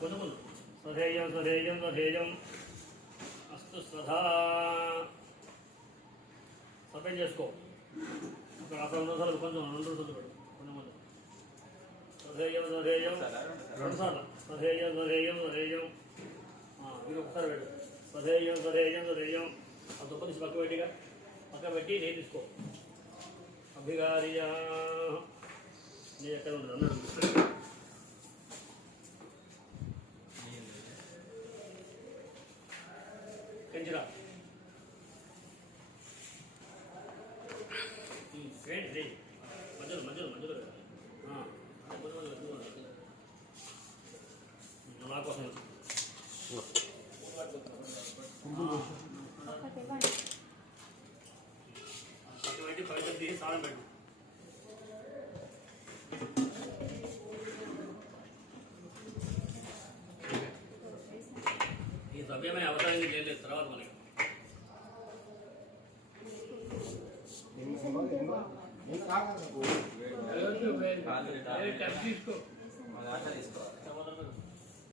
కొంచెం ముందు స్వధేయం స్వధేయం స్వధేయం అస్తు స్వధా సపేం చేసుకో అక్కడ అసలు 2 సార్లు కొంచెం 2 రోజులు పెట్టు కొంచెం ముందు స్వధేయం స్వధేయం 2 సార్లు స్వధేయం స్వధేయం స్వధేయం మీరు ఒకసారి పెట్టు స్వధేయం స్వధేయం స్వధేయం ఆ దుప్ప తీసి పక్క పెట్టిగా పక్క పెట్టి నేను తీసుకో అభిగారియా నీ ఎక్కడ ఉంటుంది అన్నాడు కంజిరా ఏంటి మధ్యలో మధ్యలో మధ్యలో నా కోసం పెట్టి పైసలు తీసి సాధం పెట్టు ఈ సభ్యమైన అవసరం చేయలేదు తర్వాత మనకి తీసుకో